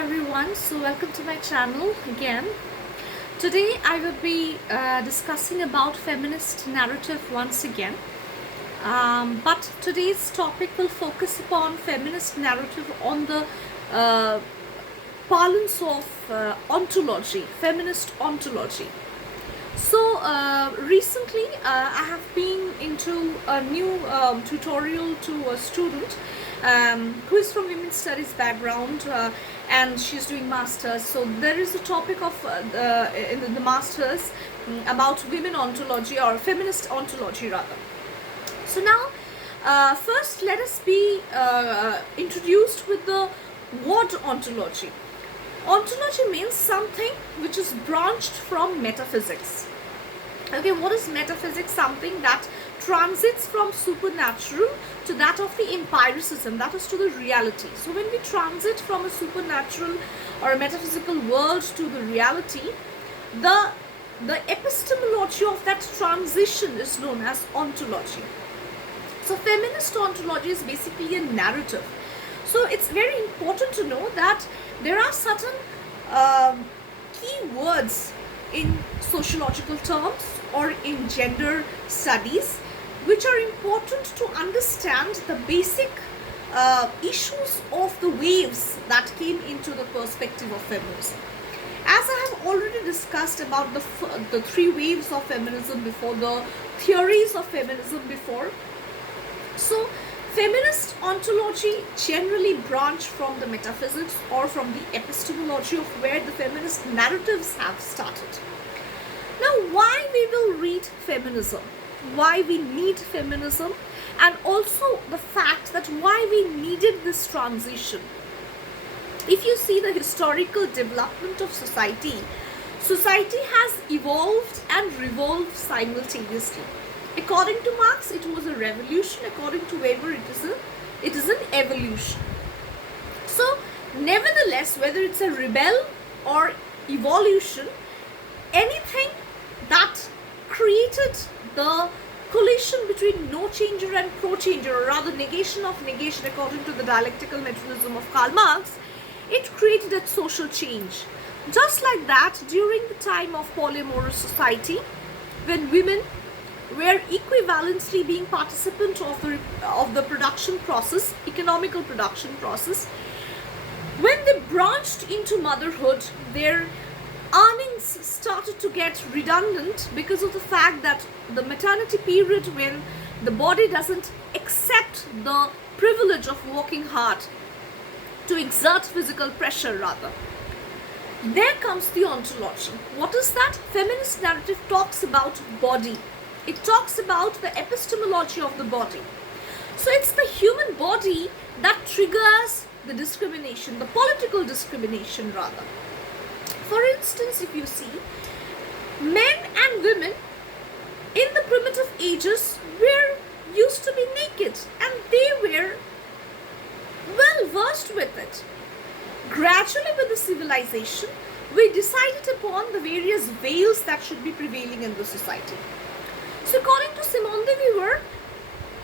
everyone, so welcome to my channel again. Today I will be discussing about feminist narrative once again, but today's topic will focus upon feminist narrative on the parlance of ontology, feminist ontology. So recently I have been into a new tutorial to a student who is from women's studies background, and she's doing masters. So there is a topic of in the masters about women ontology, or feminist ontology rather. So now first let us be introduced with the word ontology. Ontology means something which is branched from metaphysics. Okay, what is metaphysics? Something that transits from supernatural to that of the empiricism, that is to the reality. So when we transit from a supernatural or a metaphysical world to the reality, the epistemology of that transition is known as ontology. So feminist ontology is basically a narrative. So it's very important to know that there are certain key words in sociological terms or in gender studies which are important to understand the basic issues of the waves that came into the perspective of feminism. As I have already discussed about the three waves of feminism before, the theories of feminism before, so feminist ontology generally branch from the metaphysics or from the epistemology of where the feminist narratives have started. Now, why we will read feminism, why we need feminism, and also the fact that why we needed this transition. If you see the historical development of society, society has evolved and revolved simultaneously. According to Marx, it was a revolution. According to Weber, it is an evolution. So, nevertheless, whether it's a rebel or evolution, anything that created the collision between no-changer and pro-changer, or rather negation of negation according to the dialectical materialism of Karl Marx, it created a social change. Just like that, during the time of polyamorous society, when women were equivalently being participant of the production process, economical production process, when they branched into motherhood, their earnings started to get redundant because of the fact that the maternity period, when the body doesn't accept the privilege of working hard to exert physical pressure rather, there comes the ontology. What is that? Feminist narrative talks about body. It talks about the epistemology of the body. So it's the human body that triggers the discrimination, the political discrimination rather. For instance, if you see, men and women in the primitive ages were used to be naked, and they were well versed with it. Gradually, with the civilization, we decided upon the various veils that should be prevailing in the society. So according to Simone de Beauvoir,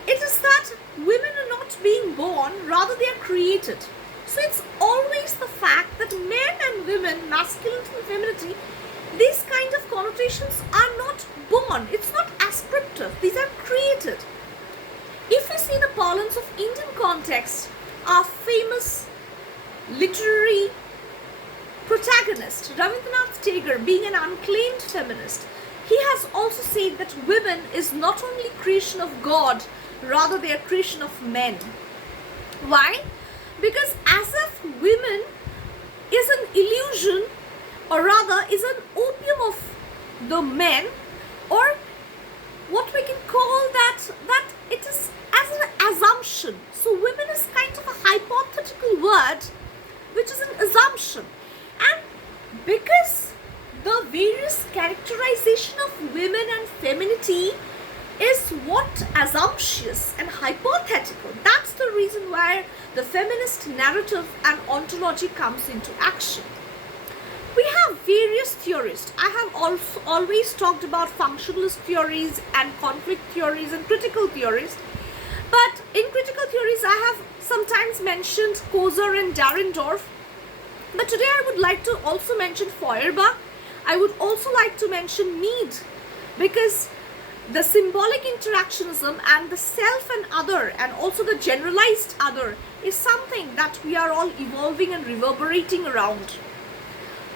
it is that women are not being born, rather they are created. So it's always the fact that men and women, masculinity and femininity, these kind of connotations are not born. It's not ascriptive. These are created. If we see the parlance of Indian context, our famous literary protagonist, Rabindranath Tagore, being an unclaimed feminist, he has also said that women is not only creation of God, rather they are creation of men. Why? Because as if women is an illusion, or rather is an opium of the men, or what we can call that it is as an assumption. So women is kind of a hypothetical word which is an assumption, and because the various characterization of women and femininity is what assumptuous and hypothetical. That's the reason why the feminist narrative and ontology comes into action. We have various theorists. I have also always talked about functionalist theories and conflict theories and critical theories. But in critical theories, I have sometimes mentioned Koser and Dahrendorf, But today I would like to also mention Feuerbach. I would also like to mention Mead, because the symbolic interactionism and the self and other and also the generalized other is something that we are all evolving and reverberating around.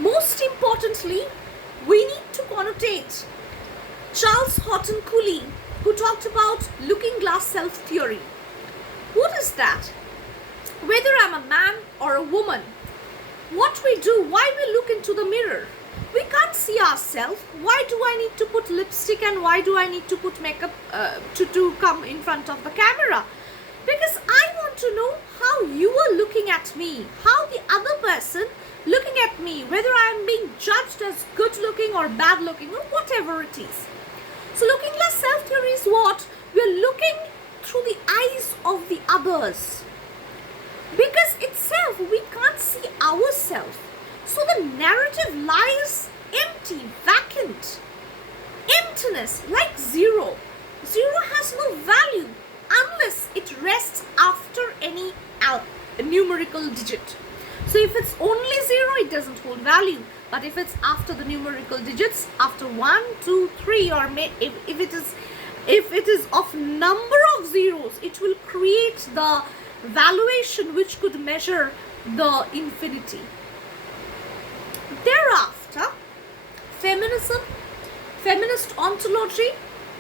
Most importantly, we need to connotate Charles Horton Cooley, who talked about looking glass self theory. What is that? Whether I'm a man or a woman, what we do, why we look into the mirror. We can't see ourselves. Why do I need to put lipstick and why do I need to put makeup to come in front of the camera? Because I want to know how you are looking at me, how the other person looking at me, whether I am being judged as good looking or bad looking or whatever it is. So looking glass self theory is what? We are looking through the eyes of the others. Because itself, we can't see ourselves. So the narrative lies empty, vacant, emptiness, like zero. Zero has no value unless it rests after any numerical digit. So if it's only zero, it doesn't hold value. But if it's after the numerical digits, after 1, 2, 3, or if it is of number of zeros, it will create the valuation which could measure the infinity. Thereafter, feminism, feminist ontology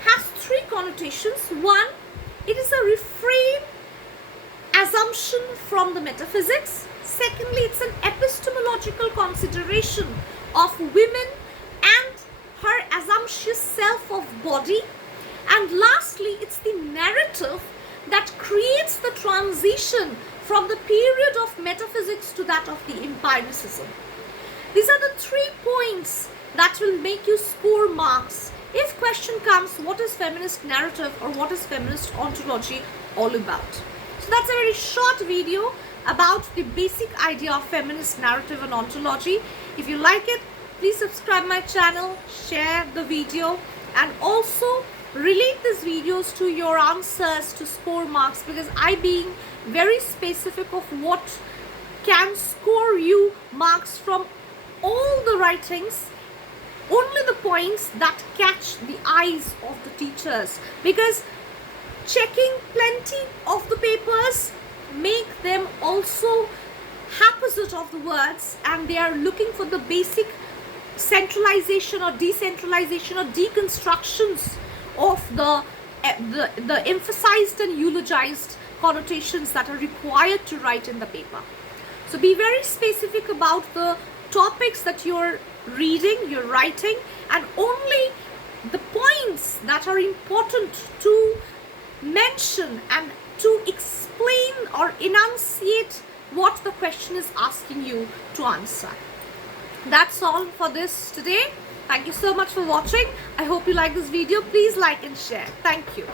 has three connotations. One, it is a refrain assumption from the metaphysics. Secondly, it's an epistemological consideration of women and her assumptuous self of body. And lastly, it's the narrative that creates the transition from the period of metaphysics to that of the empiricism. These are the 3 points that will make you score marks. If question comes, what is feminist narrative or what is feminist ontology all about? So that's a very short video about the basic idea of feminist narrative and ontology. If you like it, please subscribe my channel, share the video, and also relate these videos to your answers to score marks, because I being very specific of what can score you marks from all the writings, only the points that catch the eyes of the teachers, because checking plenty of the papers make them also haphazard of the words, and they are looking for the basic centralization or decentralization or deconstructions of the emphasized and eulogized connotations that are required to write in the paper. So be very specific about the topics that you're reading, you're writing, and only the points that are important to mention and to explain or enunciate what the question is asking you to answer. That's all for this today. Thank you so much for watching. I hope you like this video. Please like and share. Thank you.